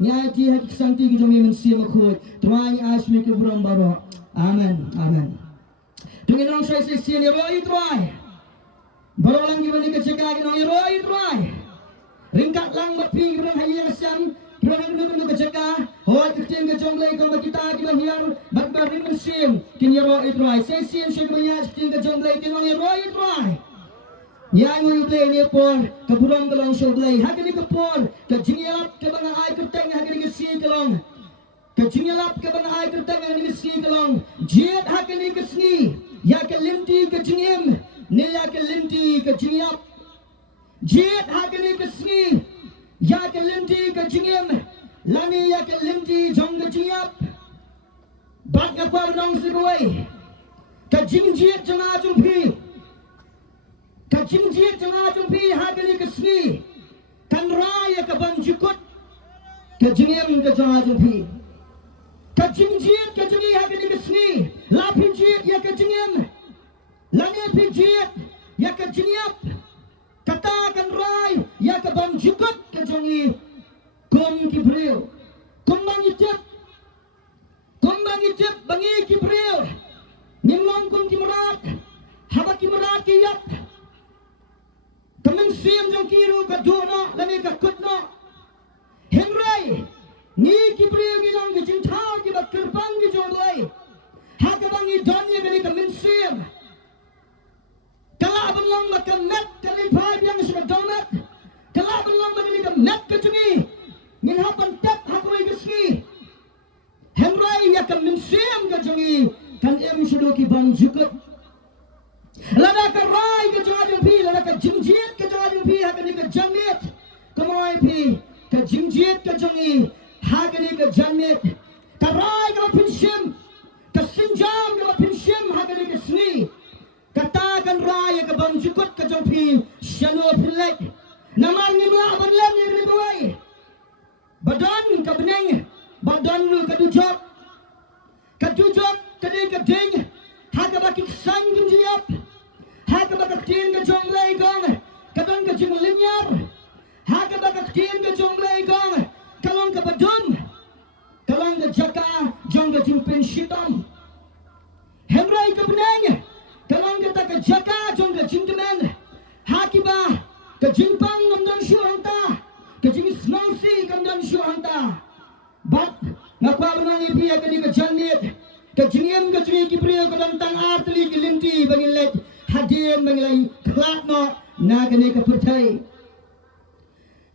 nyai ti hak santi ki jomi men sia makhoi trai asmi ke buram baro amen amen dengan orang saya sia ni roi trai baro lang ki bani ke cekak ki nong roi trai ringkat lang mapi ki buram hayang siam Berang dulu ke cekak, hoi kecil ke jonglei kalau kita kita hiar bakbar rimen sim, kini roi trai, saya sim saya banyak kecil ke jonglei kini roi trai. Yang ngui blay ni por, keburam kelong show blay, hak ni ke por, ke jingelap ke bang ai kerteng hak ni ke si kelong, ke jingelap ke bang ai kerteng hak ni ke si kelong, jet hak ni ke si, ya ke linti ke jingem, ni ya ke linti ke jingelap, jet hak ni ke si. Ya ke linti ke jingem, lani ya ke linti jong ke jingyap. Bat ngapa benong sigawai, ke jingjiet janga jumpi, ke jingjiet janga jumpi hagani ke sni, kan raya ke banjikut, ke jingem ke janga jumpi, ke jingjiet ke jingi hagani ke sni, lapi jiet ya ke jingem, lani pi jiet ya ke jingyap. Katakan rai ya ke banjikut ke jongi kum kibril kumbang itip bangi kibril nimlong kum kimrat haba kimrat kiyap kamen sim jong kiru ka dono lani ka kutno henrai ni kibril ginong ki jintau ki ba kerbang ki jonglai ha ka bangi donya gani kamen sim Kalau belum makan net kali pagi yang sudah donat. Kalau belum makan net kecungi, min hapan tap hakui keski. Henry ya kan minsiam kecungi, kan em sudah kibang juga. Lada kerai kecungi pi, lada kejinjit kecungi pi, hakani kejanit. Kemai pi, kejinjit kecungi, hakani kejanit. Kerai kalau pinsim, kesinjam kalau pinsim hakani kesni. Katakan raya ke banjikut ke jompi syano pilek namar nimla banlem ni ribuai badan ke beneng badan lu ke dujok ke ding haka baki sang gimjiap haka baki tin ke jonglei gong kadang ke jinglinyar haka baki tin ke jonglei gong kalong ke badum kalong ke jaka jong ke jimpin shitam hemrai ke beneng Kalang kita ke jaka jong ke jingtemen hakiba ke jingpang namdan syuhanta ke jing snongsi kamdan syuhanta bat ngapa benang ipi ke di ke janit ke jingem ke jingi kibriyo ke dantang artli ke linti bangilet hadien bangilai klatno na kene ke pertai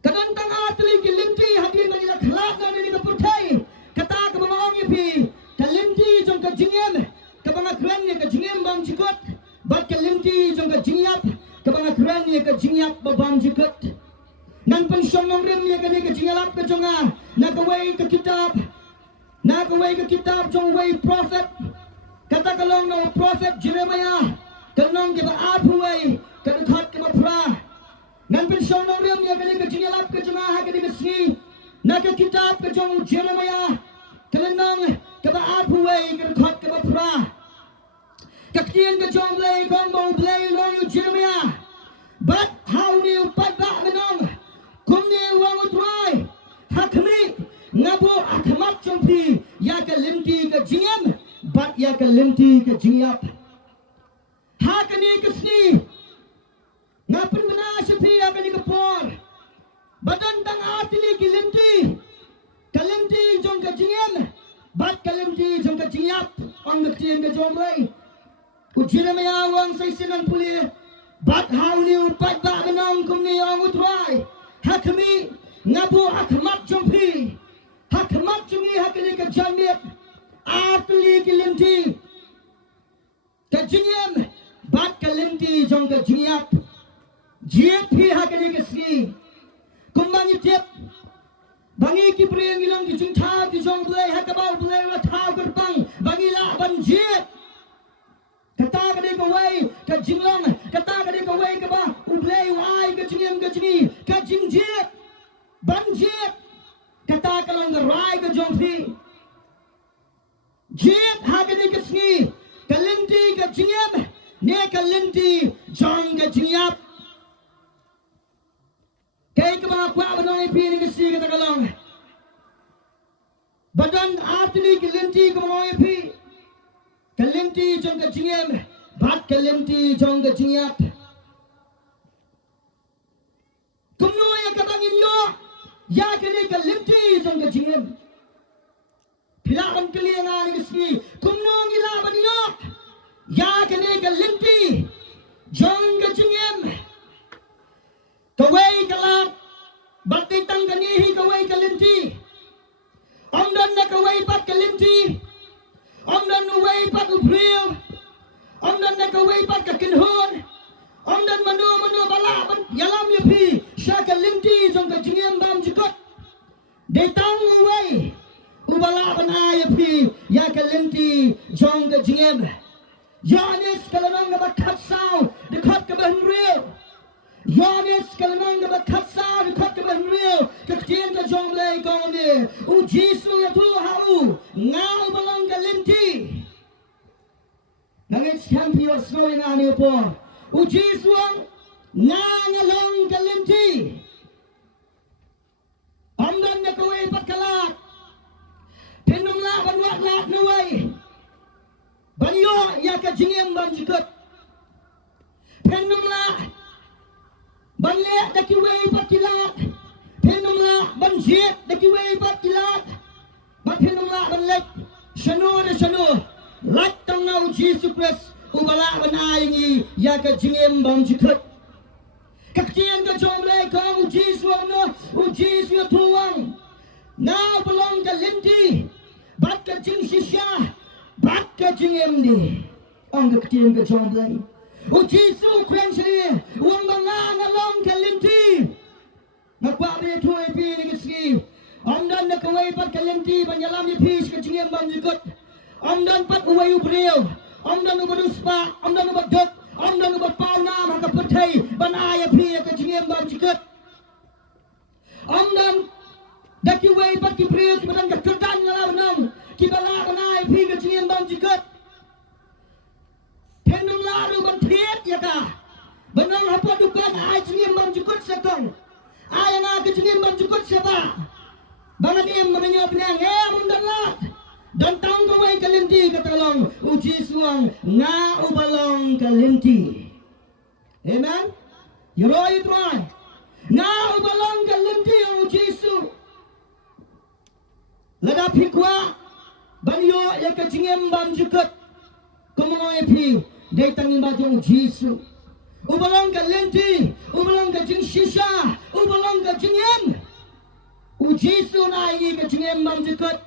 ke dantang artli ke linti hadien bangilet klatno ni ke pertai kata ke benang ipi ke linti jong ke jingem kabanga kerennya ke jingem bang jikut bat ke linti jong ke jingyap kabanga kerennya ke jingyap bang jikut nan pensyong nongrimnya ke jingalap ke jonga na ke way ke kitab jong way prophet kata kalong no prophet Jeremiah kalong ke ba apu way ke dekat ke pra nan pensyong nongrimnya ke jingalap ke jonga ha ke sni na ke kitab ke jong Jeremiah kalong ke ba apu way ke dekat ke pra Kaktian ke jonglei kong bau blei long Jeremiah. But how ni upat ba menong kum ni wang utrai hakmi ngabu akmat jompi ya ke limti ke jingem bat ya ke limti ke jingyap hakni ke sni ngapun bena sepi ya ke por badan tang atli ke limti jong ke jingem bat ke limti jong ke jingyap ong kaktian ke jonglei Jeremiah wang say sinan puli bat hauli upat ba menong kum ni ong utrai hakmi ngabu hakmat jompi hakmat jungi hakni ke janit atli ke linti ke jingem bat ke linti jong ke jingyap jiet pi hakni ke sni kumbang itip bangi ki priang ilang ki jingtha ki jong blai hakabau blai wa thau gerbang bangi la ban jiet kata kadi ke way ke jinglong kata kadi ke way ke ba ublei wai ke jingem ke jingi ke jingjiet banjiet kata kalong ke rai ke jongpi jiet hakadi ke sni ke linti ke jingem ne ke linti jong ke jingyap kay ke ba kwa banoi pi ni ke si kata kalong badan atli kelinti kemoy pi kelinti jong ke jingem bat kelinti jong ke jingyap kumno ya kabangin yo ya kene kelinti jong ke jingem pilakan keliangan ngi kumno ngila banyo ya kene kelinti jong ke jingem kawai kalak batik tang kanihi kawai kelinti Amdan na kaway pat kalinti, amdan nuway pat ubril, amdan na kaway pat kakinhon, amdan manu balaban yalam yapi, siya kalinti jong kajingem bam jikot, detang uway, ubalaban ayapi, ya kalinti jong kajingem, yanis kalanang na bakatsaw, dikot kabahnril, Yanis kalanang ba katsa dikot ka benril kaktian ka jonglay konde u jisu ya tu hau ngau balong galinti nangit champion snowing ani po u jisu ngalong galinti amdan na kaway patkalak pinumla banwat lat naway banyo ya ka jingem ban jikot pinumla Banle daki way patilat Penumla banjit daki way patilat Penumla banlek Shanu Lak tangau Jesus Christ Ubala banayingi Yaka jingim bam jikut Kaktian ka jomlay kong Jesus no Jesus tuwang Now belong ka linti Bat ka jing sisya Bat ka jingim di Ang kaktian ka jomlay O Jesu kwenchli uang banga ngalong kalinti nagpabre tuwe pi ni kiski amdan na kaway pat kalinti banyalam ni pis ka jingem bam jikot amdan pat uway ubril amdan ubaduspa amdan ubadot amdan ubadpauna maka patay banaya pi ka jingem bam jikot amdan daki way pat kibril kibadan ka kerdan ngalam kibala banaya pi ka jingem bam jikot Pendung lalu bantiet ya ka. Benang apa dukan ai cingim bam jukut sekong. Ai na ke cingim bam jukut seba. Bangat em menyo penang mundalat. Dan taung kawai kalinti katalong uji suang nga ubalong kalinti. Amen. Yoroi try. Nga ubalong kalinti ang uji su. Lada pikwa banyo ya ke cingim bam jukut. Kumongoy pi Datang imba jong Jesu Ubalong ka lenti Ubalong ka jing shisha Ubalong ka jingem U Jesu na ingi ka jingem bam jikot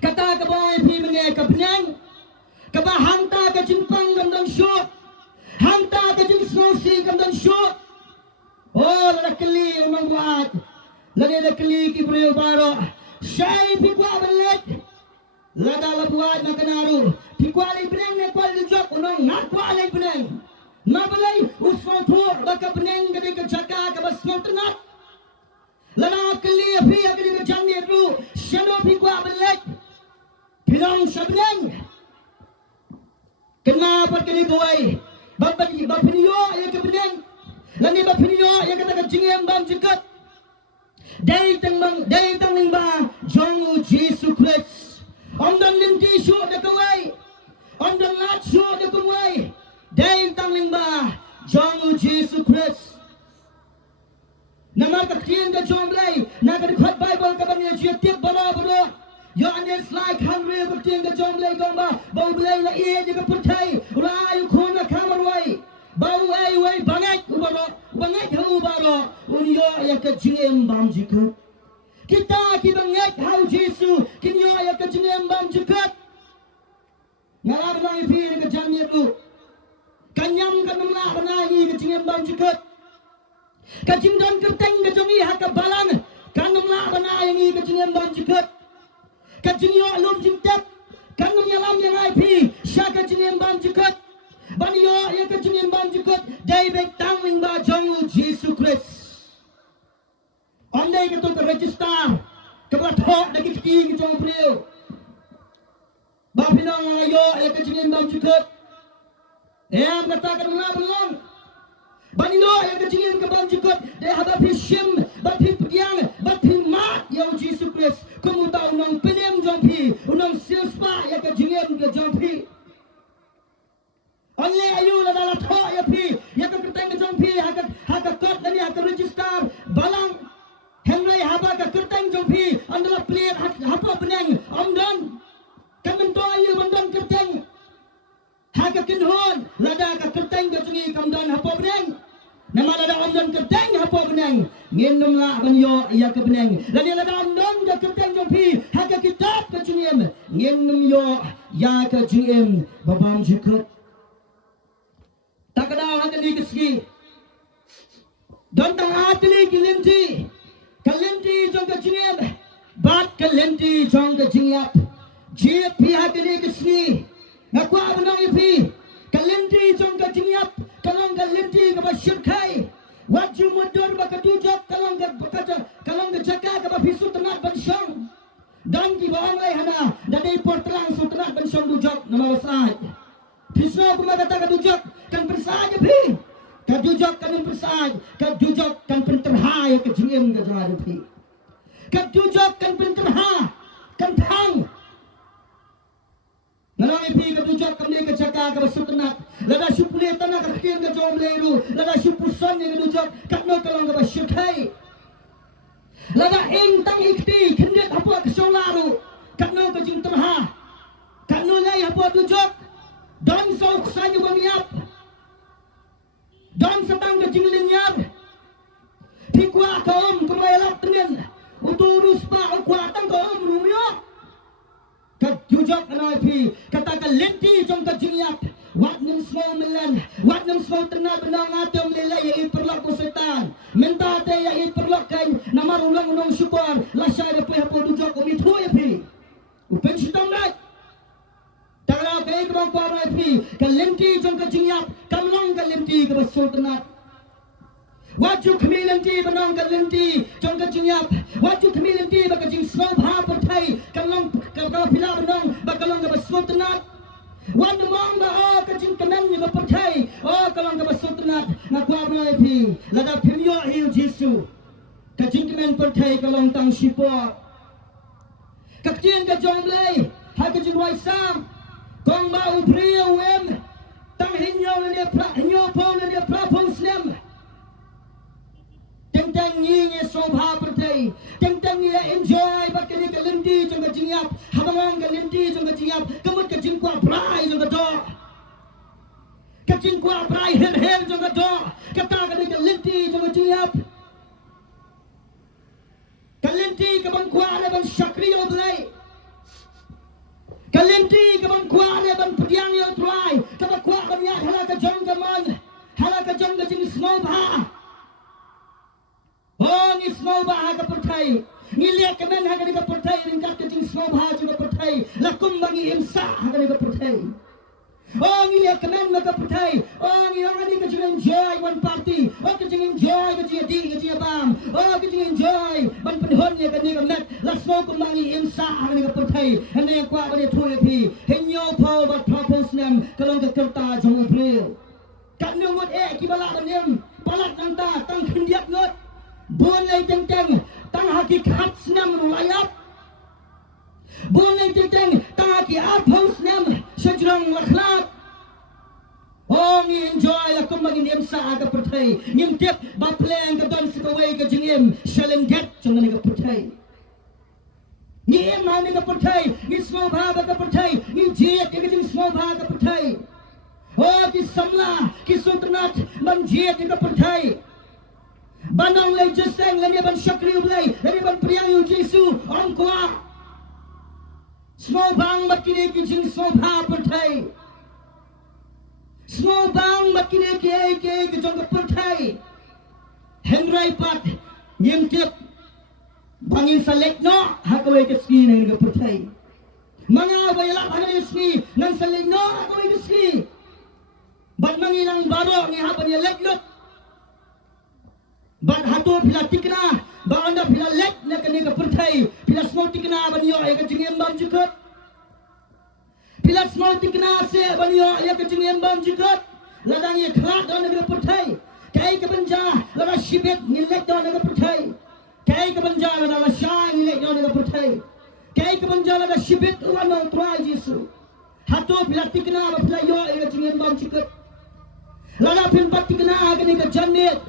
Kata ka boy pi menge ka penang Kaba hangta ka jingpang gamdang syot Hangta ka jing snosi gamdang syot Oh lada keli umang buat Lada keli kibril baro Syai pi kwa balik Lada labuat na kanaru Pikwalay beneng na kwalay jok unong ngat kwalay beneng. Nabalay usfong pur baka beneng kadi ka jaka ka basmong tenat. Lana kali api kadi ka jangni ru shano pikwa belek. Pinong sa beneng. Kenapa kali kaway? Bapiniyo ya ka beneng. Lani bapiniyo ya ka jingem bam jikat. Day tang lingba jong Jesus Christ. Amdan linti syo na kaway. Amdan lat syo na kumay. Day tang lingba jong Jesus Christ. Nama kaktian ka jong lay. Nakadikot Bible ka bang niya tip baro. Yo andes like hungry kaktian ka jong lay gomba. Bau blay la iya di ka putay. Ula ayu kuna kamarway. Bau ay way bangay ubaro. Bangay ha ubaro. Unyo ya ka jingem bam jikut. Kita kibangay how Jesus. Kinyo ya ka jingem bam jikut. Ngalab lang ipin ka jangni ru. Kanyam ka namla banay ka jingem bam jikut. Kajingdan kerteng ka jongi ha ka balang. Kanamla banay ka jingem bam jikut. Kajingyo alum jingtap. Kanam yalam yang IP. Sya ka jingem bam jikut. Banyo ya ka jingem bam jikut. Daybek tangling ba jongu Jesus Christ. Andai ka to ka register. Kabato na kikiti ka jong priyo. Bapinang ayo ya ka jingem bam jikut. Em kata ka namla balong. Banilo ya ka jingem ka bam jikut. They have a pishim, but pip yang, but pim mat ya Jesus Christ kamu tahu nong penem jompi nong silspa ya ke jingem ke jompi only ayu la dala tho ya pi ya ke kerteng ke jompi ha ke kot lani ha ke register balang Henry haba ke kerteng jompi andala plate hapa beneng omdon kamen to ayu bandon kerteng ha ke kinhon lada ke kerteng ke jingi kamdon hapa beneng nama lada omdon kerteng hapa beneng nginum la banyo ya ke beneng lani lada omdon ke kerteng jompi ha ke kitab ke jingem nginum yo ya ke jingem babam jikot takada ha ke di kesgi don tang atli kilinti kalenti jong ke jingem bat kalenti jong ke jingyap jip pihak ini kesini ngaku abang ipi kalenti jong ke jingyap kalong kalenti ke basyirkai waju mundur bakatujak kalong ke jaka ke bafisu tenat bansyong dan di bawah lai hana dari portelang su tenat bansyong dujak nama wasai fisu kuma kata kadujak kan bersaj pi kadujak kan bersaj kadujak kan penterhai ke jingyam ke jari pi kadujak kan penterha kan thang Nalong ipi ke tujak kami ke cakar ke basutenat. Lada syupule tanah ke kien ke jom leru. Lada syupusan yang ke tujak katno kalong ke basyukai. Lada ing tang ikti kendet apa ke solaru. Katno ke jing terha. Katno lai apa tujak. Don sauk sayu bangiap. Don setang ke jing linyar. Pikwa ke om kemayalap tengen. Uturus pa ukwa tang ke om rumiyok. Kajujak anai pi katakan lenti jong kajingyap wat nem small melan wat nem small tenal benang atom lele ya perlok ku setan menta te ya perlok kan namar ulang unong syukur la syai de pe hapo dujak umi thu ya pi upen sitong nat tala ke ke bang ko anai pi kalenti jong kajingyap kamlong kalenti ke basol tenat waju kami lenti benang kalenti jong kajingyap waju kami lenti bakajing small ha pertai kamlong kalau pila benang bakalong ke basol tenat wan mong ba o kajing kanan ni pertai o kalong ke basol tenat ngaku anai pi lada pimyo hiu jisu kajing kemen pertai kalong tang sipo kaktian ke jong lei ha kajing wai sam kong ba ubrio wem tang hinyo le pra hinyo po le pra posnem tentang ini sobha pertai tentang ini enjoy bakali kalenti jong kajingyap habang kalenti jong kajingyap kemut kajingkwa brai jong kado kajingkwa brai her jong kado kata kali kalenti jong kajingyap kalenti kabangkwa le ban syakri yo blai kalenti kabangkwa le ban pediang yo try kabangkwa ban ya hala ka jong kaman hala ka jong kajing sobha Oh, ni semua bah ke pertai. Ni lihat kemen ha ke pertai ringkat ke jing semua bah juga pertai. Lakum bagi imsa ha ke pertai. Oh, ni lihat kemen ke pertai. Oh, ni orang ni ke jing enjoy one party. Oh, ke jing enjoy ke jing di ke jing bam. Oh, ke jing enjoy ban penhon ni ke ni ke net. La semua kum bagi imsa ha ke pertai. Hene yang kuat bani thu pi. Henyo pau bat propose nem kalong ke kerta jong April. Kat nungut ki balak banem. Palat nanta tang kendiap ngot. Boleh tentang tang hakikat senam rulayap. Boleh tentang tang hakikat haus senam sejurang lakhlak. Oh, ni enjoy aku bagi ni emsa ke pertai. Ngimtip bapleng ke don sekawai ke jengim shalenget jangan ke pertai. Ni emma ni ke pertai, ni semua bha ke pertai, ni jet ke jeng semua bha ke pertai. Oh, ki samla, ki sultanat manjet ke pertai. Banang lay jeseng lani ban syakri ulay lani ban priang yu Jesu orang kuat semua bang makini kijing sobha pertai semua bang makini ke kijong pertai Henry Pat ngimtip bangin salek no hakawai ke ski nang ke pertai mga bayalap hanin ski nang salek no hakawai ke ski bat manginang baro ni haban ya leklot ban hatu pila tikna ba anda pila lek na kani ka pertai pila small tikna ban yo ya ka jingem bam jikot pila small tikna se ban yo ya ka jingem bam jikot ladang ye khlat don ka pertai kai ka banja lada shibet ni lek don ka pertai Kay kebanjala adalah syai nilai nyo nila percaya. Kay kebanjala adalah shibit uwan ng tuwa Jesu. Hato pilati kena ba pilayo ay ngin bam chikat. Lala pinpati kena kani ka janit.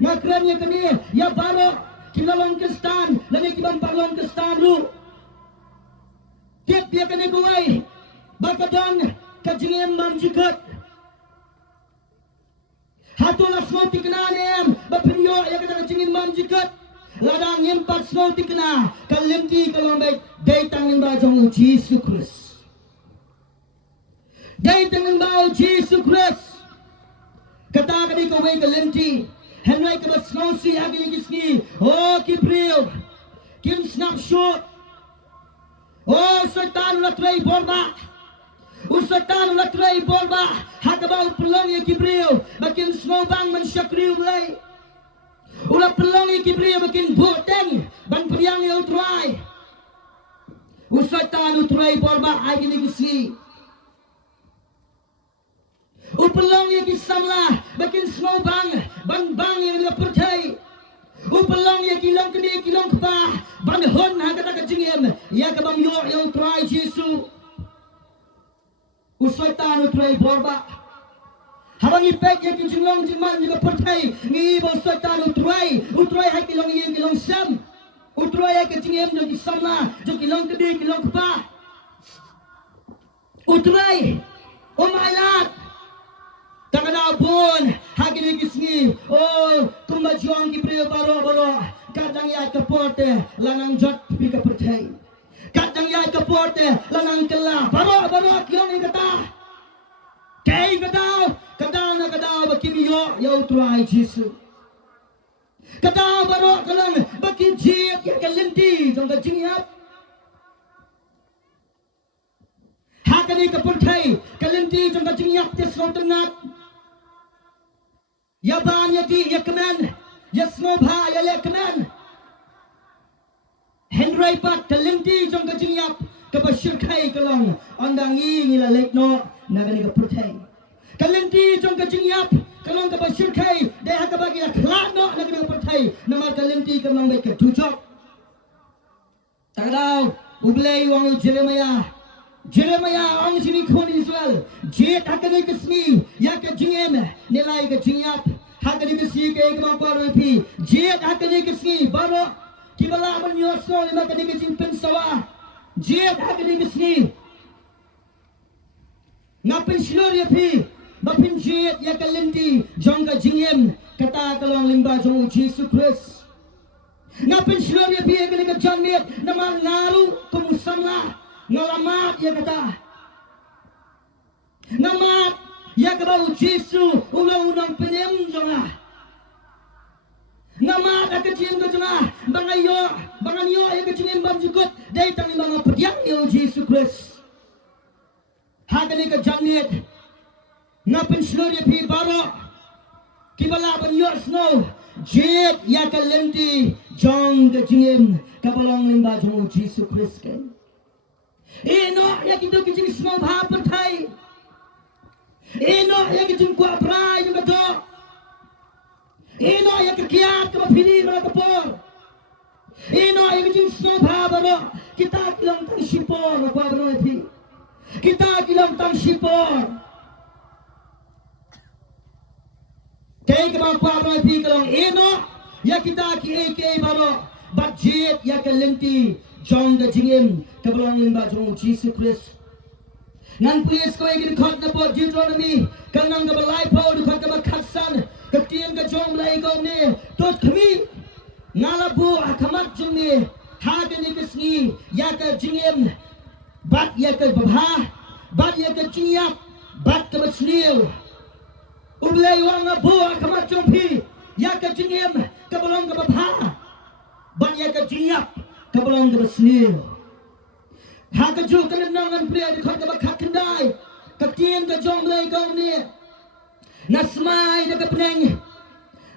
Makranya kani ya baro kilalong kestan lani kibang parlong kestan ru. Tiap dia kani kuway bakadan ka jingin bam chikat. Hato la smoti kena nem ba pinyo ya ka jingin bam chikat. Ladang empat smoti kena kalimti kalong baik datang limba jong Yesus Kristus. Datang limba Yesus Kristus. Kata kani ko way kalimti. Henry ka basnosi agi gisni. Oh Kibril. Kim snapshot. Oh Satan la tray borba. O Satan la tray borba. Hakabaw pelong ya Kibril. Makin snowbang man syakriw lay. Ula pelong ya Kibril makin boteng. Ban priang ya utray. O Satan utray borba agi gisni. Upelong yang kisamlah, makin snowbang, bang yang dia percaya. Upelong yang kilong kini, kilong kepah, bang hon kata kecingem, ya kabang yo yang try Yesus. Usaitan utray borba. Habang ipek yang kijinglong jiman juga percaya, ni bo usaitan utray hai kilong yang kilong sam. Utray hai kecingem yang kisamlah, jo kilong kini, kilong kepah. Utray, oh my lord. Takada pun hagi gisni oh kumbajuang Kibril baro kadang ya kaporte lanang jot pika percaya kadang ya kaporte lanang kela baro kilong kata kay kadang na kadao bakimiyo ya utray Jesu kadao baro kalang bakijit ya kalinti jong kajingyap hakani kaporte kalinti jong kajingyap tesno tenat Yaban yati yakman yasmobha yalekman Henry pat talenti jong kajingyap kabashirkai kalong andangi ngila lekno nagani ka percay kalenti jong kajingyap kalong kabashirkai deha kabagi la klano nagani ka percay namar kalenti kalong baik tujok tagadaw ublay wang Jeremiah ang sinikon Israel jet hakani kasmi ya kajingem nilai kajingyap hakani kasi kay kamangkwaro pi jet hakani kasi baro kibala man yosno lima kani kasing pensawa jet hakani kasi ngapin shloria pi bapin jet ya kalenti jong kajingem kata kalong limba jong Yesus Kristus ngapin shloria pi kani kajanmet namar ngaru kumusamla ngalamat ya kata ngamat ya kabau Jesu ulang-ulang penem jonga ngamat akacin ko jonga bangayo ya kacinin bam jukut day tang mga pediang yo Jesu Kristus hagani ka janit ngapin slurya pi baro kibalaban yo snow jet ya kalenti jong kacinin kabalong limba jong Jesu Kristus Eno ya kita kicing semua bahap pertai. Eno ya kicing kuat berai yang betul. Eno ya kekiat kemapini mereka por. Eno ya kicing semua bahap baro. Kita kilang tang sipor kuat berai pi. Kita kilang tang sipor. Kaya kemang kuat berai pi kilang eno ya kita ki baro. Budget ya kalenti. Jong da jingim kabalong limba jong Yesus Kristus ngan please ko igin khot na po Deuteronomy kanang kabalay po du khot ka khatsan katien ka jong lai ko ne tot khmi ngalabu akamat jong ne hagani kasni ya ka jingim bat ya ka babha bat ya ka jinyap bat ka masnil ublay wang abu akamat jong pi ya ka jingim kabalong ka babha bat ya ka jinyap kabalong ka basnil hakaju kananangan priya di khot ka bakakandai katien ka jong lai ko ne nasmai da ka pneng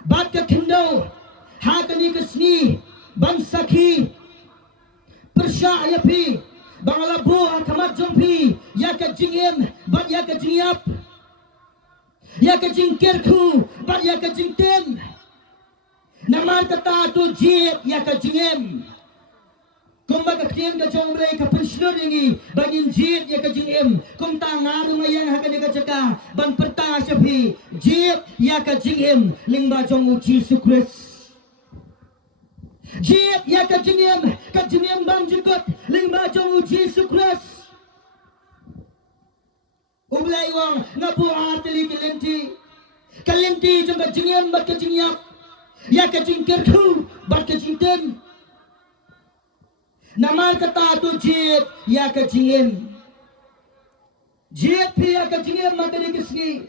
bat ka khindo hakani ka sni ban sakhi persya ya pi bangalabu akamat jong pi ya ka jingem bat ya ka jingyap ya ka jingkerku bat ya ka jingtem Nama kata tu jit ya ka jingem. Kung magkakriyan ka jong bre ka pensionor ini bangin jit ya ka jingem. Kung tanga rumayang haka ni ka tsaka ban perta syafi jit ya ka jingem lingba jong uji sukres. Jit ya ka jingem bang jikot lingba jong uji sukres. Ublay wang ngapu atili kalenti jong ka jingem bat ka jingyap. Ya ka jingkerku bat ka jingtem. Nama kata tu jit ya ka jingem. Jit pi ya ka jingem materi kisni.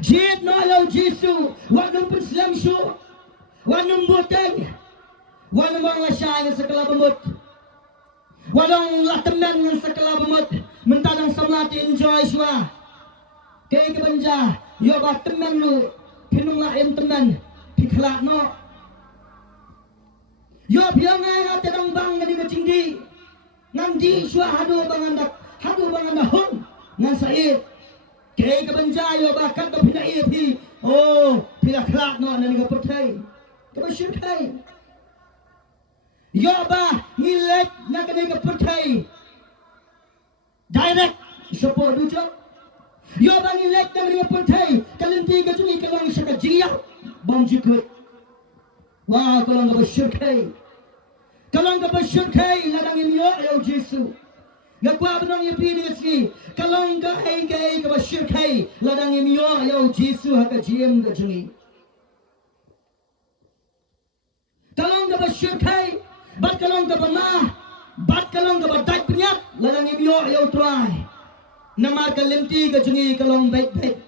Jit no lau jisu wanum penslam shu wanum boteng wanum bang lasya ng sakala bamut wanum lataman ng sakala bamut mentadang samlati enjoy shwa kay kabanja yo ba teman lu pinung lain teman piklat no yo biang nga tedang bang ngadi kacingdi ngandi shwa hadu banganda hon ngan said kay kabanja yo ba kat ka pinai pi oh piklat no nani ka pertai ka syirkai yo ba ngilet na kanay ka pertai direct support dujo yo ba ngilet na kanay ka pertai kalinti ka tungi kalong siya ka jiya bang jikut wow kalong ka syirkai ladang inyo ayaw Jesu gakwa benang yung pinigasi kalong ka ay ka ba syirkai ladang inyo ayaw Jesu haka jiem ka jungi kalong ka ba syirkai bat kalong ka ba ma bat kalong ka ba dak penyak ladang inyo ayaw try namar kalinti ka jungi kalong baik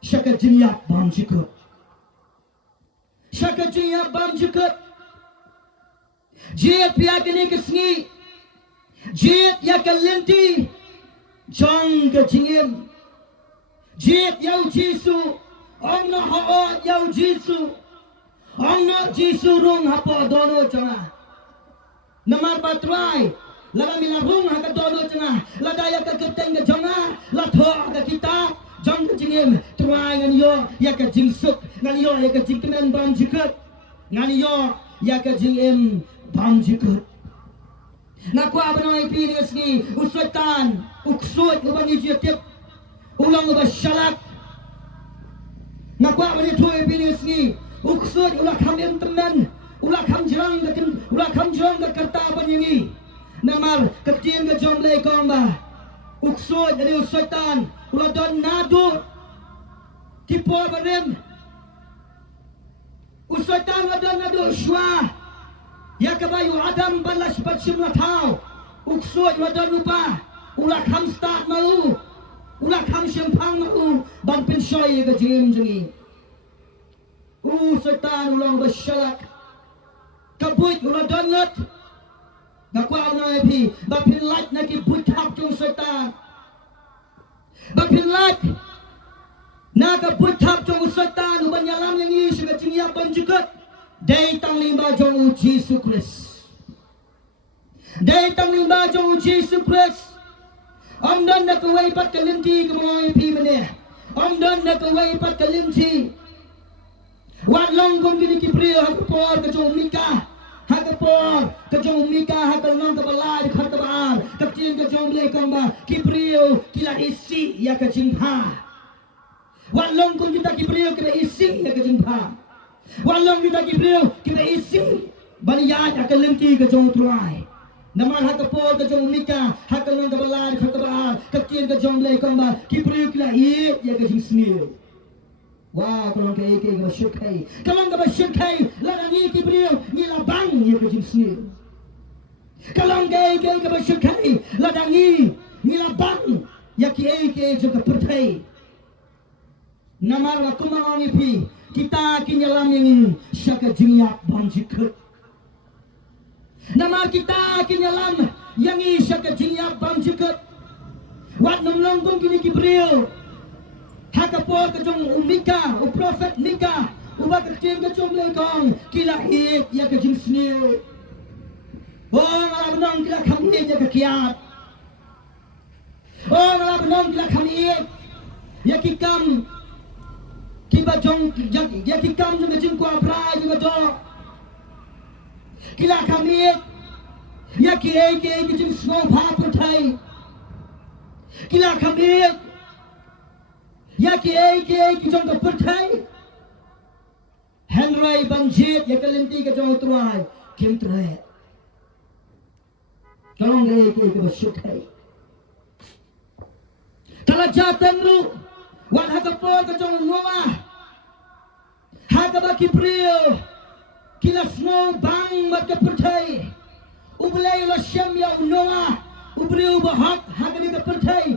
syaka jinyak bang jikut Jit pia kini kesni Jit ya kalenti Jong ke jingim Jit yau Jisu Ong na hoot yau Jisu Ong na Jisu rung hapo dono changa Namar patrai Lada mila rung haka dono changa Lada ya ka keteng ke jonga Latho ka kitab Jong ke jingim Try ngan yo ya ka jingsuk Ngan yo ya ka jingkemen bam jikut Ngan yo ya ka jingim bam jikut nakwa banoy pinis ni uswatan uksut ubang ijitip ulang ubas shalak nakwa bani tuwe pinis ni uksut ulah kam teman ulah kam jirang ke kertaban ini namar ketien ke jomble komba uksut dari uswatan ulah don nadu tipo barim uswatan ulah nadu shwa ya kabayu Adam balas batsim latau uksut wadan lupa ulah kam start mau ulah kam sempang mau ban pensoi ke jim jengi setan ulang bersyarak kabut ulah donut nakwa na pi bapin lat naki butap jong setan bapin lat naka butap jong setan uban yalam yang i sudah jingia banjukut Day tang limba jong Jesu Christ. Day tang limba jong Jesu Christ. Om dan nak away pat kalinti kemoy pi mene. Om dan nak away pat kalinti. Wat long kong gini kiprio hakapor ke jong Mika. Hakapor ke jong Mika hakalong ke balai khat ke baar. Kaptin ke jong le kong ba kiprio kila isi ya ke jingha. Wat long kong kita kiprio kila isi ya ke jingha. Walang kita kibriyo kita isi baniyat akan lenti ke jong tuai naman hakapol ke jong Mika hakal nang kabalad kakabaan kaptien ke jong lay kamba kibriyo kila it ya ke jing snil wow kalong ke ike ke syirkai kalong ke syirkai ladang i kibriyo nilabang ya ke jing snil kalong ke ike ke syirkai ladang i nilabang ya ki ike jong ke pertai namar wa kumang ipi kita kinyalam yang ini syaka jinyak bang jikut nama kita kinyalam yang ini syaka jinyak bang jikut wat nomlongkong kini kibril hakapor ke jong umika u prophet Mika uba kecil ke jong lekong kila hit ya ke jing snil oh ngalam kila kami ya ke kiat oh ngalam kila kami ya kikam kiba jong ya kikam jong jing kwa brai jong do Kila kami ya ki jing snow pa pertai. Kila kami ya ki jong ka pertai. Henry banjit ya kalimti ka jong truai kim trai. Kalong gay ki bersyukai. Kalau jatan lu wan hakapor ka jong Noah. Hakaba Kibril kila snow bang mat ka pertai. Ublay la shem ya Noah. Ubriu bahak hakani ka pertai.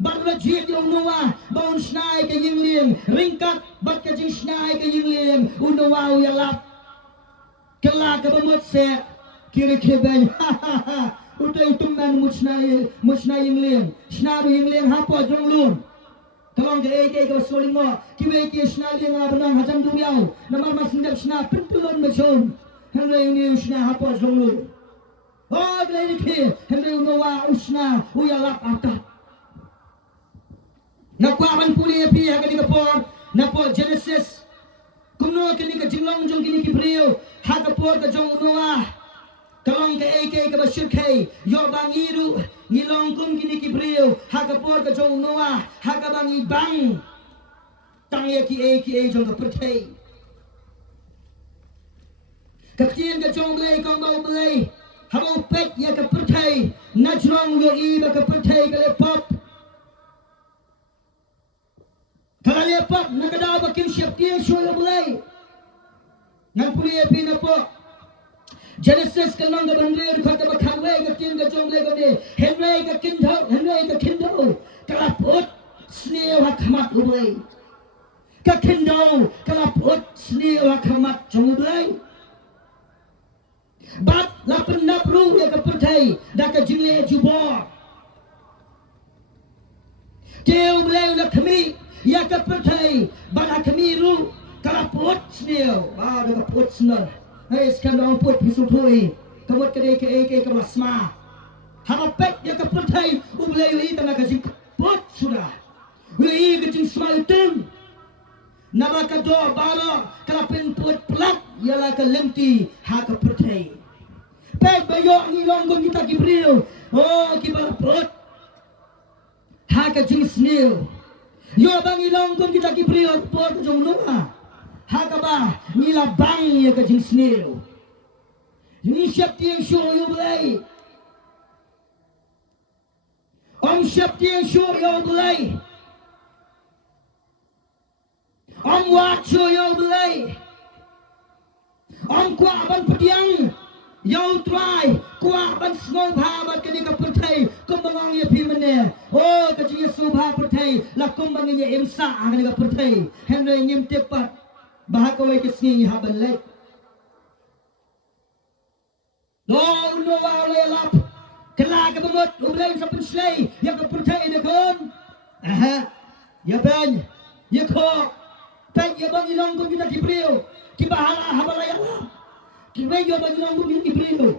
Bat la jit ya Noah. Baun snai ka yingling. Ringkat bat ka jing snai ka yingling. Noah ya lap. Kala ka bamut se kiri kibay. Utay tumban musnai yingling. Snaru yingling hapo jong lun. Kalong ke ka soling mo kiwe ki snal yang abang hajam duyaw namar masindap sna pentulon machon henry ni usna hapo jonglu oh glay ki henry Noah usna uyalap ata nakwaban puli pi hagani ka por napo Genesis kumno kini ka jinglong jong kini ki brio hagapor ka jong Noah kalong ke ka basyurkay yo bangiru ngilong kum kini ki brio hagapor ka jong Noah hagabang ibang tangya ki jong ka pertai kaptien ka jong blay kong bau blay habau pet ya ka pertai najrong yo iba ka pertai ka lepop kala lepop nakadaw ba kim siap tiang show yo blay nang puli epi na po Genesis kalong ka banrir ka bakaway ka tin ka jong lego ni Henry ka kindo kalapot snew hakamat ubay ka kindo kalapot snew hakamat jong ubay bat lapan napru ya ka pertai da ka jingle jubor teu blay la kami ya ka pertai bat kami ru kalapot snew da ka pot snew Hey, sekarang put pisutui, kamu kedai ke kemasma. Harapet ya kepertai, ublay ui tanah kajing put sudah. Ui kajing smaltung. Nama kado baro kalapin put pelak ialah kelenti ha kepertai. Pek bayok ni longgong kita kibril. Oh kibal put. Ha kajing snil. Yo bang ilonggong kita kibril put kajong Noah. Hakaba nila bang ya ka jing snail. Yung siap tiang show yo blay. Om siap tiang show yo blay. Om wacho yo blay. Om kwa ban pediang yo try kwa ban snow ha ban kini ka pertai kumbang ya pi mene. Oh ka jing su ha pertai la kumbang ya imsa kini ka pertai. Henry nyim tepat bahakaway kisngi haban lek. No walap. Kala ka bamot ublay sa penslay ya ka pertai na kon. Aha. Ya ben. Ya ko. Pen ya bang ilong kung kita kibriyo. Kibahala habalaya. Kiwe yo bang ilong kung kita kibriyo.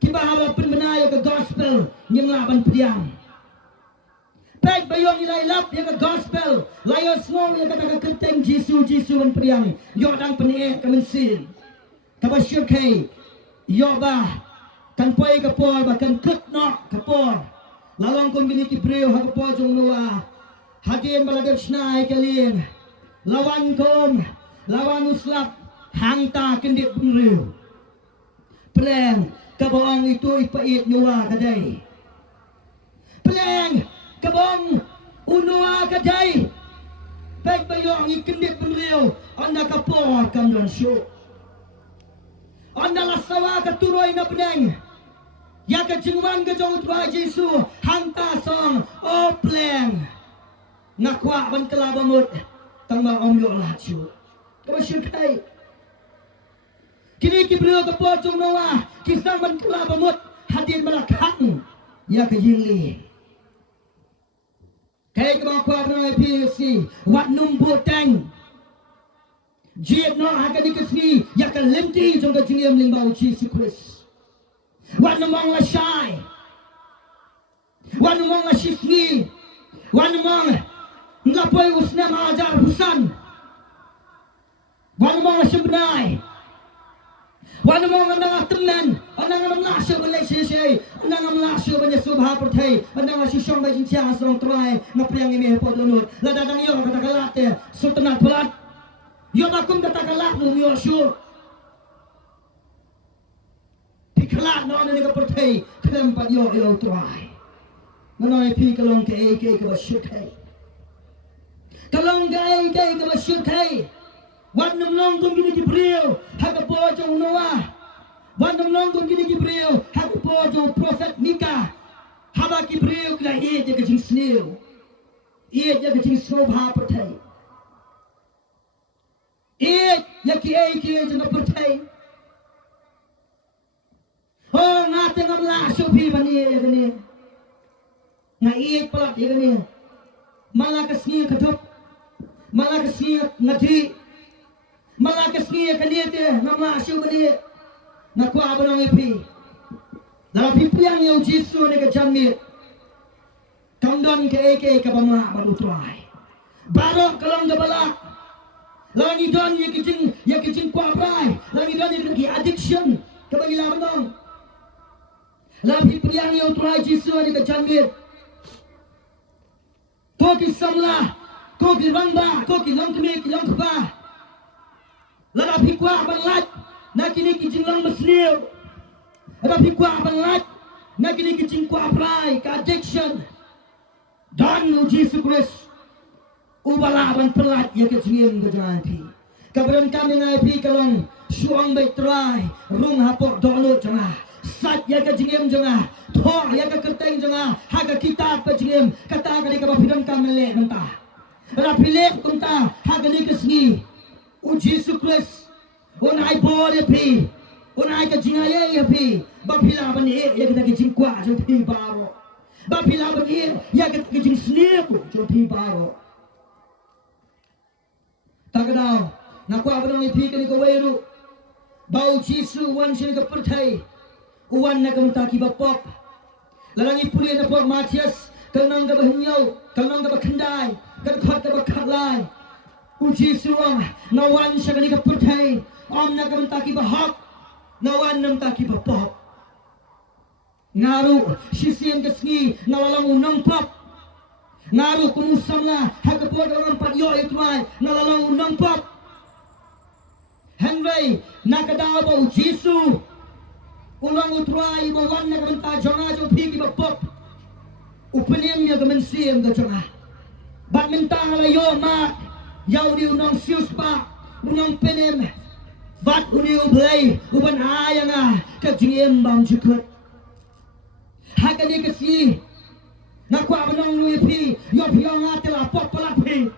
Kibahala penbenaya ka gospel nyang laban pediang. Peg bayong ilailap ya ka gospel layo snow ya kata ka keteng Jisu an priang yo dang penie ka mensin ka basyur kay yo ba kan poy ka por ba kan kut no ka por lalong kong gini kibreo ha ka po jong Noah hadin baladep snai kalin lawan uslap hangta kendit bunreu pleng ka boong itu ipait Noah kaday pleng kabong Noah kadai pek bayong ikendit penriu anda kapor kamdan show anda lasawa katuroy na beneng ya ka jingwan ka jong twa Jesu hanta song opleng nakwa ban kalabamut tang ma om yo lachu kabasyukay kini kibril kapor jong Noah kisang ban kalabamut hadin malakang ya ka yingli kay kama kwa na PSC wat numbo tang jiet no hakani kisni ya ka lemti jong ka jingiam lingbao Jesus Christ wat namong la shai wat namong la shifni wat namong ngapoy usna maajar husan wat namong la shibnai Wan mong anang tenan, anang lasyo Malaysia shay, anang lasyo banyak subha pertai, anang lasyo syong bajin cia serong try, ngapriang ini pod lunut, ladadang yo kata kalate, sultanat pelat, yo bakum kata kalat mu yo syu, pikalat no ane ka pertai, kelempat yo try, manoi pi kalong ke basyuk hai, kalong ke basyuk hai. Wan nam long kum gini Jibril, hakapo jong Noah. Wan nam long kum gini Jibril, hakapo jong Prophet Mika. Haba Jibril kila je ke jing snail. Je ke jing snow bha pertai. Ya ki jeng pertai. Oh ngate ngam la sopi bani. Ngai pelat ye gani. Malah kesni kedup. Malah kesni ngati. Malah kesni kaliate namla asyu bani ngaku abanong ipi la pipiang yo jisu ne ka jamit kamdon ke bamla baru try baro kalong gabala langi don ye kicing kwa brai langi don ye ki addiction ka bagila manong la pipiang yo try jisu ne ka jamit ko ki samla ko ki rangba ko ki langkme ki langkba Lada pikwa banlat nak kini kijing lang masliw. Lada pikwa banlat nak kini kijing kwa prai ka addiction. Dan uji sukres ubala ban pelat ya kijing gajanti. Kabaran kami ngai pi kalong suang bai trai rung hapok dono janga. Sat ya kijing janga. Thor ya kerteng janga. Haga kitab kijing kata kali ka bapidon kamele nanta. Lada pilek kunta haga ni kesni. O Jesus Christ, unai bore pi, unai ka jingaye ya pi, bapila ban e ya ka jing kwa jo pi baro, bapila ban e ya ka jing snake jo pi baro. Tagadao, na kwa ban ni pi ka ni ko weru, bau Jesus wan sin ka perthai, uwan na ka mantaki bapop, larangi puli na pop Matias, kanang ka bahinyau, kanang ka bakandai, kan khot ka bakhalai. Uji suang nawan siya kani kapurtay om na kamantaki bahak nawan nam taki bapop ngaru sisiem kesni nawalang unang pop ngaru kumusam na hagapod orang padyo itmay nawalang unang pop Henry nakadaw ba uji su ulang utray mawan na kamanta jonga jo pigi bapop upenim niya kamensim ka jonga badminton layo ma Yau di unang sius pa, unang penem, bat uni ublay, uban ayang kajingem bang jukut. Haka di kasi, nakwa manong nui pi, yop yung ate la pop palat pi,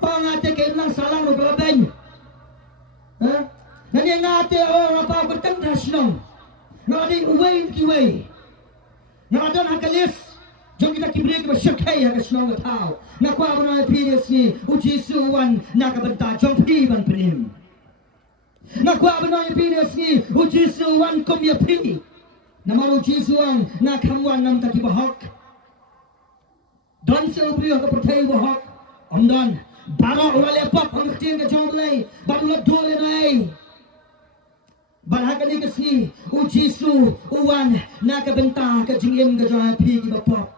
o ngate kayo nang salang no kalabeng. Nani ngate o rapaw bertentras nong, ngadi uway kiway, ngadon hakalis. Jom kita kibri ke bersyukai ya kesenong tahu. Nak kuat benar pilih ni uji suwan nak bentar jom pi ban penim. Nak kuat benar pilih ni uji suwan kom ya pi. Nama uji suwan nak kamwan nam taki bahok. Don seubri ke pertai bahok. Omdon barok ulah lepok ang kecil ke jom lay. Baru lah dole nai. Barhakan ni kesni uji suwan nak bentar ke jingim ke jom pi ki bapok.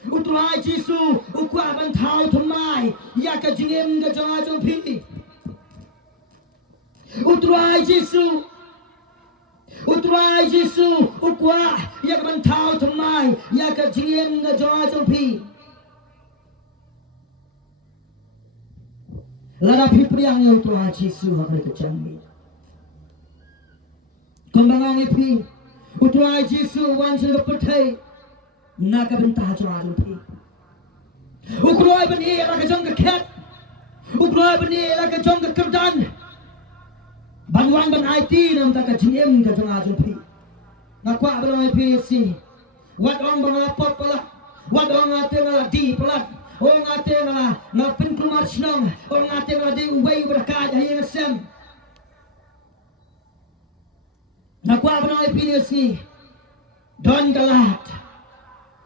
Utrai Jisu, ukwa ban thau thamai, ya ka jingem ga janga jong pi. Utrai Jisu, ukwa ya ka ban thau thamai, ya ka jingem ga janga jong pi. Lara pi priang ya utrai Jisu hakare ka changi. Kembang pi, utrai Jisu wan sing ka perthai. Nak bentah jauh pi. Ukroi bani laka jong ke ket. Ukroi bani laka jong ke kerdan. Banwan ban IT nam tak GM ke jong pi. Nak kuat belum pi si. Wat ong bang lapot pala. Wat ong ate ngala di pelat. Ong ate ngala ngapin kumar senang. Ong ate ngala di uway berkat hayang sem. Nak kuat belum pi si. Don galat.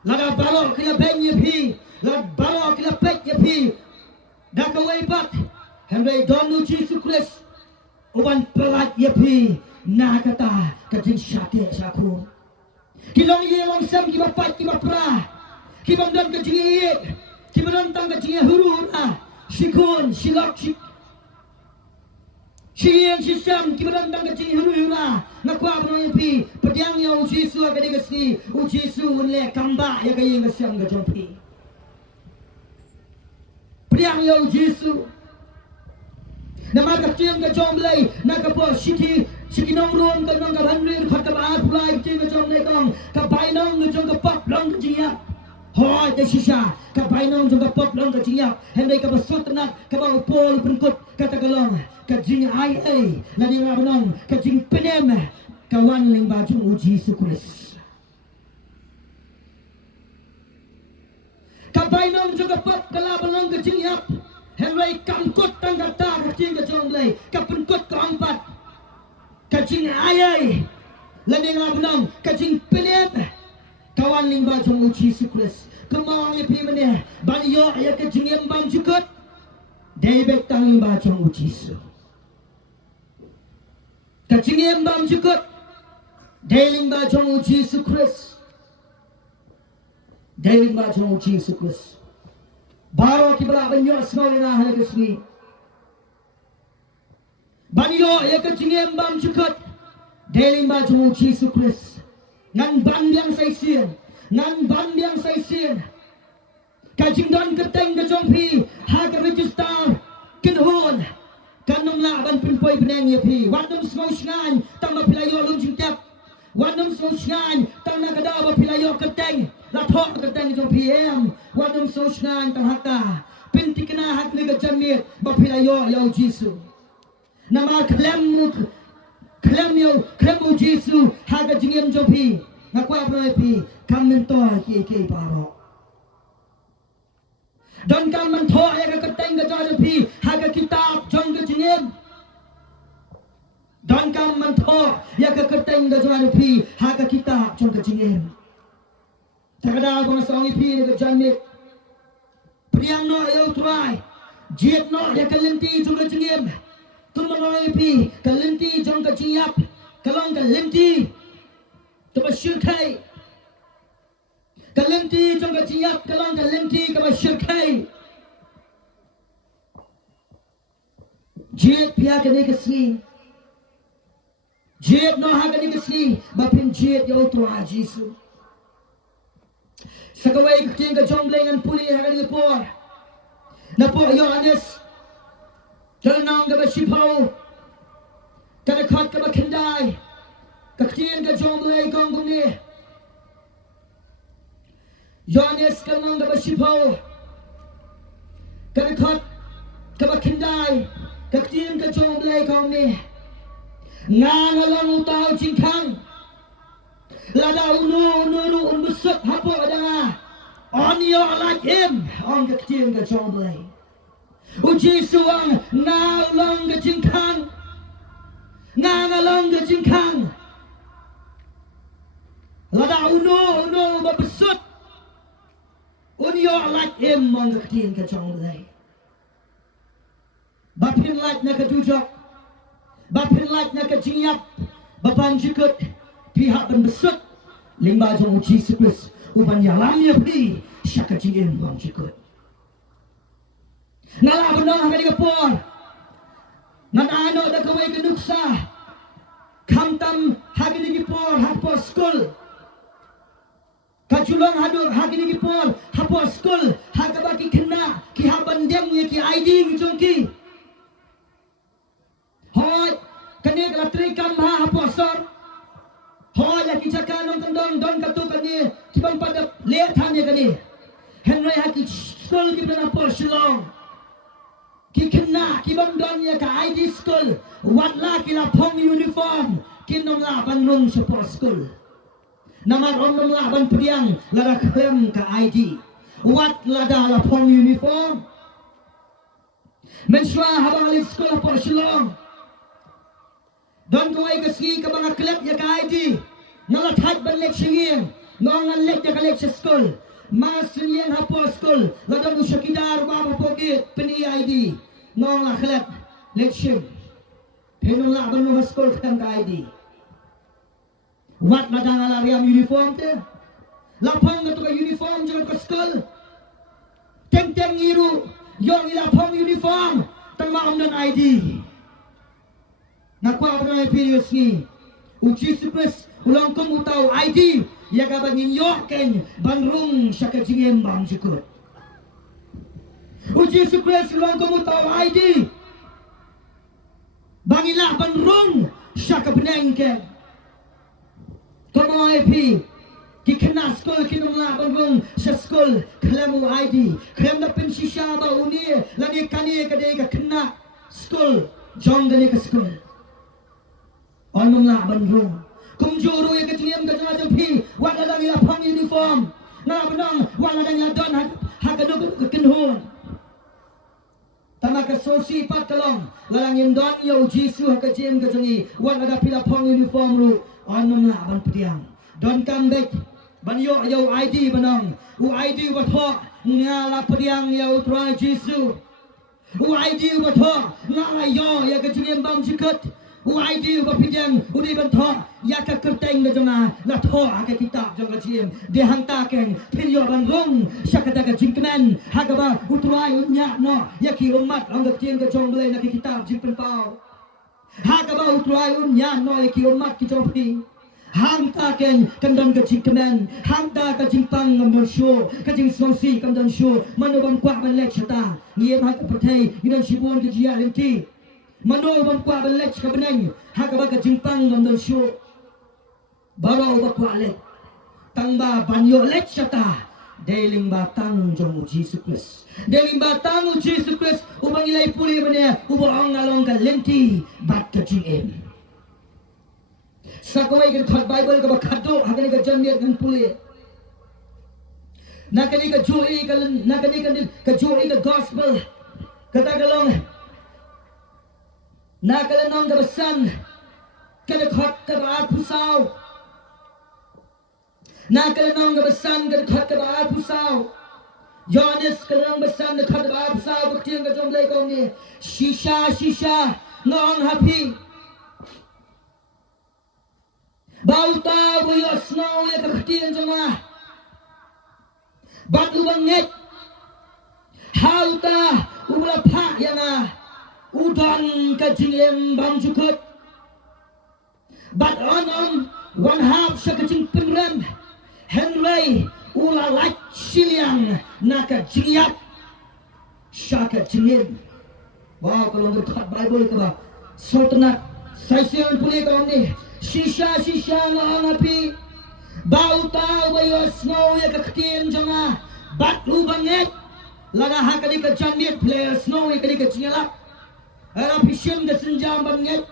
Lada barok kila ben ye pi, lada barok kila pek ye pi. Dak away bat, Henry don nu Jesus Christ, uban pelat ye pi, na kata kajin syate syakum. Kilong ye long sam ki bapat ki bapra. Ki bangdan kajin ye. Ki berantang kajin huru ah. Shikun shilak shik. Shien shisam ki berantang kajin huru ah. Nakwa banoy pi pediang ya uji su ka digasi uji su unle kamba ya kayeng kasam ka jompi. Pediang ya uji su nama kacim ka jomlay nakapo shiti shikinong room ka nong ka hanrir khat ka baat pulai kacim ka jomlay kong ka bainong ka jong ka pop long ka jiya hoy de shisha ka bainong jong ka pop long ka jiya henday ka basot na ka ba upol penkut ka tagalong ka jing ai ai na ni ngabnong ka jing penem ka wan ling ba jong uji sukris ka bainong jong ka pop ka labalong ka jiya Henry kamkut tang kata kacing kacong lay kapenkut keempat kacing ayai lading abnang kacing penem kawan lingba jong uji sukres kemang lepi meneh banyo ya kacing embang jukut debek tang lingba jong uji su kacing embang jukut deling ba jong uji sukres deling ba jong uji sukres Baro kibra banyo asnol na halagasni. Banyo ya kacingem bam cukat. Deling ba jung Jesus Christ. Ngan bandiang saisien. Ngan bandiang saisien. Kacing don keteng ke jompi. Haga register. Kinhon. Kanong laban pinpoy beneng ya pi. Wadam smos ngan. Tama pilayo lunjing tap. Wadam smos ngan. Tama kadaba pilayo keteng. Lathok keteng jom PM. Wadam smos ngan tang hata. Pinti kena hak ni kejanit. Bapilayo yau Jisu. Nama klem mu Jisu. Haga jingem jom pi. Ngakwa bro pi. Kam mentor ki paro. Don kam mentor ya keteng ke jom pi. Haga kitab jom ke jingem. Don kam mentor ya keteng ke jom pi. Haga kitab jom ke jingem. Takada ko masong ipi ni kejanit. Priang no yo try. Jet no ya kalenti jong ke jingem. Tumang ipi kalenti jong ke jiap. Kalong kalenti. Tabashirkai. Kalenti jong ke jiap kalong kalenti kabashirkai. Jet pia kene kesni. Jet no ha kene kesni. Bapin jet yo try Jisu. Sakaway kuting ka jonglengan puli hagan ni por. Na po Yohanes. Jalanang ka ba sipaw. Kanakot ka ba kinday. Kaktiin ka jonglay kong bumi. Yohanes kanang ka ba sipaw. Kanakot ka ba kinday. Kaktiin ka jonglay kong ni. Ngangalang utaw jingkang. Lada unu unbusuk hapo adanga. On your like him. On the king the jonglay. Uji suang ngalong the jingkang. Ngalong the jingkang. Lada unu babusuk. On your like him on the king the jonglay. Bapin like nakadujok. Bapin like nakajingap. Bapan jikut. Pihak dan besut limba jong uji sepes uban yalam ya beli syaka jingin bang jikut ngala benar haka di kapor ngan ano da kawai kenuksa kamtam haki di kapor hapo skul kajulong hadur haki di kapor hapo skul haka baki kena ki haban deng ya ki ID ki jongki hoy kene kala trikam ha hapo sor Hoy ya kichaka nong kandong don katu kani kibang pada lihat hanya kani Henry haki school kibang apa Shillong kikena kibang don ya ka ID school wat la kila pong uniform kinong la banrung support school namar on la ban pediang lara klem ka ID wat lada la pong uniform menswa habang alit school apa Shillong Don kawai keski ke mga klep ya ka ID. Nalathat ban lek singin. Ngongan lek ya ka lek sa school. Mas sinyen hapo school. Ladang usyakidar baba pokit peni ID. Ngong la klep lek sim. Penong la ban sekolah kan ka ID. Wat madang ala riam uniform te. Lapang tu ka uniform jangan ka sekolah. Teng iru yang ilapang uniform tang maam dan ID. Nakwa apa period ni. Uji supres ulang kamu tahu ID ya ka bangin yoken banrung syaka jingem bam jikut. Uji supres ulang kamu tahu ID bangilah banrung syaka benengke. Kamu IP kikena skol kinumlah banrung skol kelamu ID kelam na pensisya ba uni lani kani kadai ka kena skol jong gani ka skol onumlah banrung kumjuru ya keciliam ka jang pi wala dang ila pang uniform na benang wala dang ila don ha kanu ka kenhon tama ka sosi pat kalong lalang yin don yo jisu ha ka jem ka jangi wala da pila pang uniform ru onumlah ban pediang don come back ban yo ID banong u ID wa tho ngala pediang yo try jisu u ID wa tho ngala yo ya ka jiem bam jikat u ID wa pediang u di ban tho ya ka kerteng na jona la tho ha ka kitab jong ka jiem de hanta keng pin yo ban rong syakata ka jingkmen ha ka ba u try u nya no ya ki umat ang ka jiem ka jong le na ki kitab jingpen pau ha ka ba u try u nya no ya ki umat ki jong pi Hangta ken kandan ka jingkemen hangta ka jingpang ngam show ka jing songsi kandan show mano bam kwa ban lek chata niem ha ka patei idan shibon ka jia lenti mano bam kwa ban lek ka beneng ha ka ba ka jingpang ngam dan show baro ba kwa lek tangba banyo lek chata deling batang jong Jesus Christ deling batang Jesus Christ ubang ilai puli mane ubang ngalong ka lenti bat ka jing Sakawai kan khat Bible ka bakado hakani ka jamiat kan puli nakani ka joy ka joy ka gospel kata kalong nakalanong ka basan kada khat ka ba pusau nakalanong ka basan kada khat ka ba pusau Yohanes kalang basan ka khat ba pusau baktiang ka jomlay ka ni shisha ngong happy Bauta buyo snow ya kakatian jama Bat ubanget Hauta ubla pak yana Udang kajingem bang jukut Bat onom one half sa kajing penrem Henry ula lak siliang Naka jingyap Syaka jingem Wow kalau berkat Bible ka ba Sultanat Saisian puli ka ni Shisha nga api Bauta bayo snow ya kaktin janga Bat ubanget Laga hakadi ka janit player snow ya kadi ka chingalap Ara pisyon ka senjam banget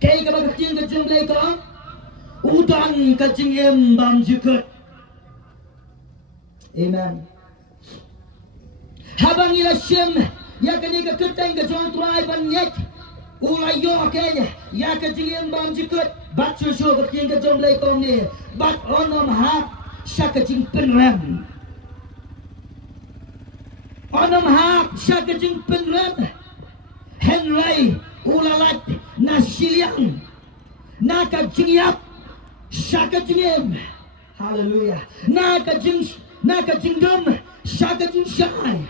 Kay ka ba kaktin ka janglay ka Udan ka jingem bam jukut Amen Habang ila siyem Ya kadi ka kuteng ka jantray banget Ulayo kenya ya ka jingem bam jikut bat susu ka king ka jomlay kom ni bat onom hap sya ka jing penrem onom hap sya ka jing penrem Henry ulalat na siliang na ka jingyap sya ka jingem hallelujah na ka jinggem sya ka jing syai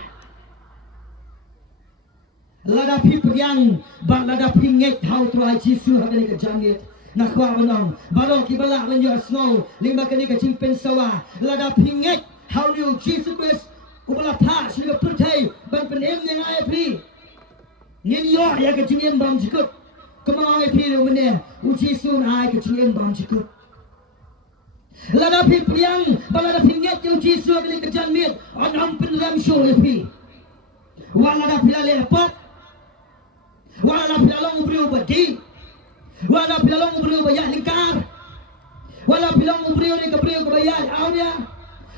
Lada pi pediang bat lada pi nget hau tuai Jisu hakani ka jangit nakwa manong baro ki bala menyo snow limba kani ka jimpen sawa lada pi nget hau liu Jesus Christ ubala pa sini ka pertai ban penem yang ai pi ngin yo ya ka jingem bam jikut kamang ai pi lu mene u Jisu ai ka jingem bam jikut lada pi pediang bala lada pi nget yo Jisu hakani ka jangit onam penram show pi wala da pilale pot Wala pilalong ubriu badi Wala pilalong ubriu bayat lingkar Wala pilalong ubriu ni kabriu kabayat awnya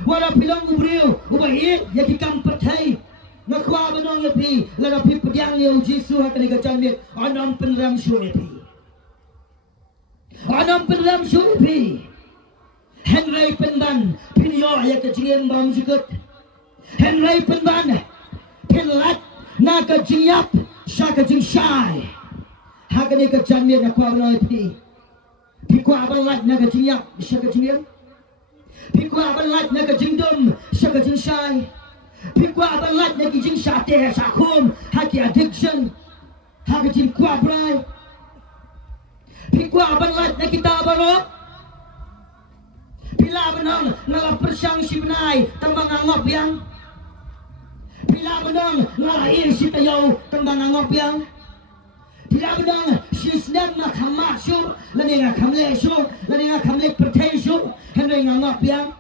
Wala pilalong ubriu ubayit yaki kampertai Nakwa banong lepi Lada pi pediang yung Jisu hakani kacamit Anam penram syuepi Anam penram syuepi Henry penban Pinyo yaki jingem bam jikut Henry penban Pinlat Naka jingyap Syaka jing syai Hakani ka janmiet na kwa banoy pi kwa ban laj na ka jingyap sya ka jingyam pi kwa ban laj na ka jingdom sya ka jingshay pi kwa ban laj na ki jing sha te sa khum haki addiction haki jing kwa brai pi kwa ban laj na kita bano pila banong ngala persyang si benai tambang angop yang pila banong ngala ir si tayo tambang angop yang pila banong si snam na khamat syu lani nga khamle syu lani nga khamle perthai syu henry ngangop yang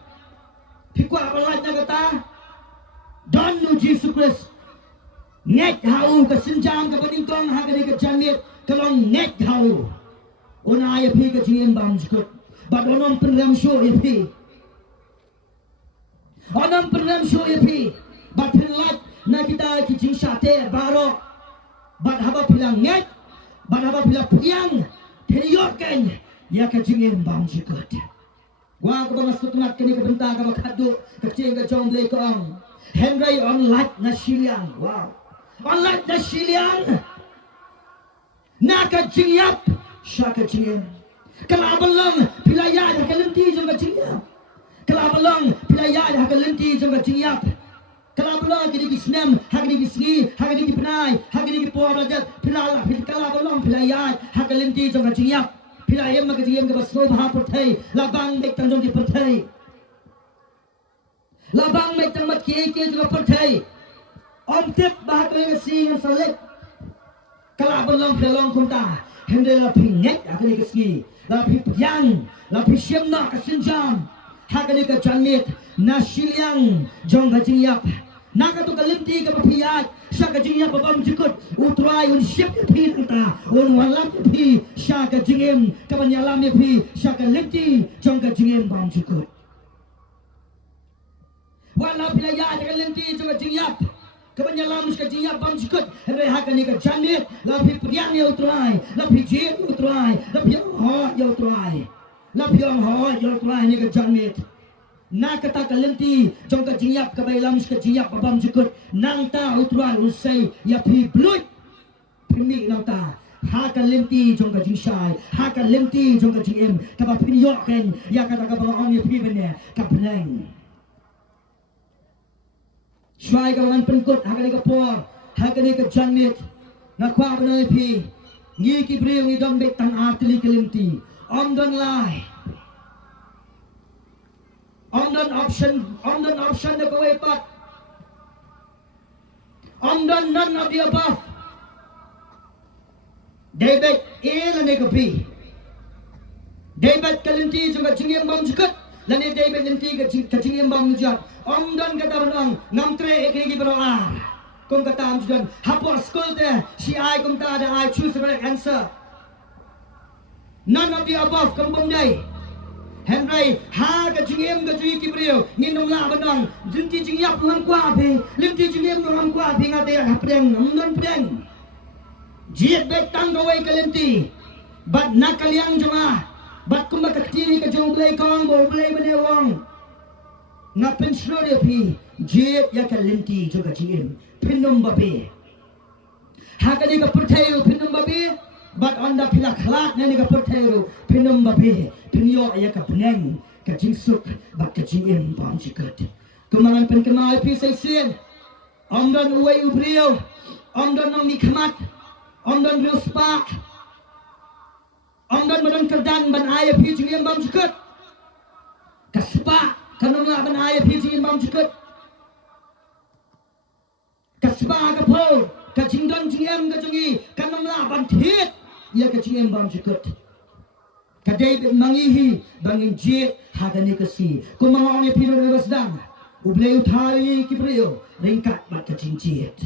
pi kwa ban laj na kata don nu Jesus Christ nget hau ka sinjam ka bading tong ha ka ni ka janmiet kalong nget hau ona ya pi ka jingem bam jikut but onam penram show ipi onam penram show ipi but penlat na kita ki jing sate baro but haba pilang nget but haba pilang piang teriyoken ya ka jingem bam jikut wa ka bang sutnat kini ka benta ka makadu ka jing ka jong le ko ang Henry on light na siliang wow on light na siliang na ka jingyap sya ka jingem Kalabalang pilaya dah kelenti jom kacingnya. Kalabalang pilaya dah kelenti jom kacingnya. Kalabalang kini kisnem, hagini kisni, hagini kipenai, hagini kipuarajat. Pilala, kalabalang pilaya dah kelenti jom kacingnya. Pilaya mak kacingnya ke basno bahar pertai, labang mek tangjong di pertai. Labang mek tangmat kiai juga pertai. Om tip bahar kau yang singan salib. Kalabalang pilalong kumta, hendela pinget hagini kisni. Lapi piang, lapi siam nak kesenjam. Hakani ka janmit, nasiliang jong ka jingyap. Naka tu kalimti ka papiyat, siya ka jingyap babam jikut. Utray un siap pi ta, un walam pi siya ka jingyam, kabanyalam pi siya ka limti jong ka jingyam bam jikut. Wala pilaya ka limti jong ka jingyap. Kebanyakan muska jingyap bam jikut. Henry hakani ka janmit, lapi piang ya utray, lapi jir utray, lapi ho ya utray. Lapiang ho ya utray ni ka janmit. Na kata kalenti jong ka jingyap ka bailam muska jingyap babam jikut. Nang ta utray usay ya pi blut. Pimi nang ta. Ha kalenti jong ka jingshay, ha kalenti jong ka jingem. Kaba pinyoken ya kata ka bang ya pi bene ka bneng. Shwai ka man penkut hakani ka por, hakani ka janmit. Nakwa banoy pi. Ngi ki briyo ngi dombek tan artili kalimti. Omdon lai. Omdon option na kaway pat. Omdon none of the above. David ilan ka pi. David kalimti juga jingim bam jikut. Lani David kalimti ka jingim bam jat. Omdon kata benang ngamtre ekini beroar. Kung kata amjudan hapo school te si ai kung ta ada I choose the right answer. None of the above kampung day. Henry ha ka jingem ka jui kibriyo nginong la benang jinti jingyap nuham kwa pe limti jingem nuham kwa pe ngate hapdeng omdon pedeng. Jiet bet tang gawai kalimti. Bat nakaliang joma. Bat kumba kaktini ka jong play kong bo play bene wong. Ngapen slore pi jet ya kalenti juga jingim pinum babe hakani ka pertayo pinum babe but on the pila klat nani ka pertayo pinum babe pinyo ya ka peneng ka jingsuk bat ka jingim bam jikat kemangan pen kemal pi sai sien omdan uwai ubrio omdan nang nikmat omdan ruspak omdan madan kerdan ban aya pi jingim bam jikat kaspa kanong la ban aya pi jingim bam jikat kasba ka po ka jingdon jingem ka jungi kanong la ban thit ya ka jingem bam jikat ka David mangihi bangin je hagani kasi kung mga ong ipino na basdang ublay uthali kibriyo ringkat bat ka jingjiet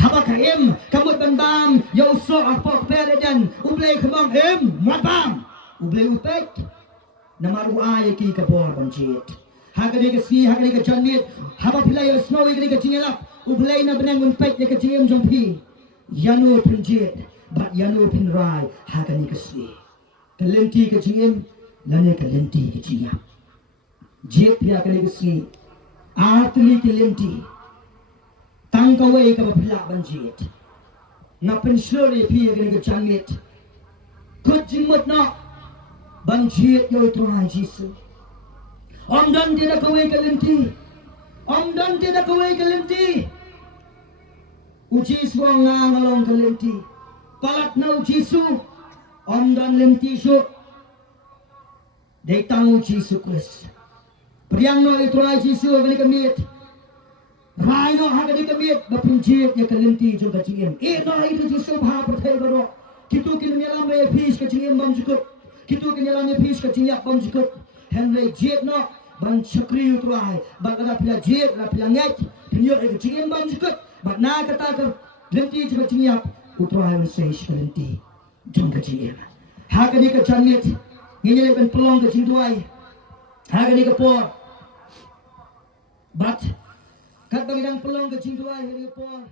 haba ka im kamut bandam yaw so apok pere dan ublay kamang im matbam ublay upek namaru ay ki ka por bam jiet hagani kasi hagani ka janmit haba pilay yaw snowy gani ka jingelap ublay na benang unpek ya ka jingem jompi yanu pinjiet bat yanu pinrai hagani kasi kalenti ka jingem lane kalenti ka jingap jiet pia kali kasi atli kalenti tangkaway ka bapila ban jiet ngapen slori pi agni ke changit kut jimot na banjit yo Tuhan Yesus om dan tidak kawai kelenti om dan tidak kawai kelenti uji suang ngalong kelenti palat na uji su om dan lenti su dei tang uji su Kris priang no Tuhan Yesus agni kemit rai no agni kemit bapinjit ya kelenti jo kaciem no itu Yesus bha perthai baro kitu kin nyalam me fish kaciem bam jukut kitu kin nyalam me fish kaciem bam jukut henry jet no ban chakri utrai ban ada pila jet la pila ngak pinyo e kaciem bam jukut ban na kata ke lenti jo kaciem utrai se lenti jong kaciem agni ka changet ngile ben pelong kaciem tuai agni ka por but kat bagi dang pelong kaciem tuai hari por